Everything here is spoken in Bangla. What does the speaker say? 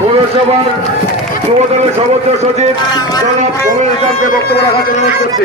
পৌরসভার যুবদলের সর্বোচ্চ সচিব জনাব কমিল ইসলামকে বক্তব্য রাখার জন্য করছি।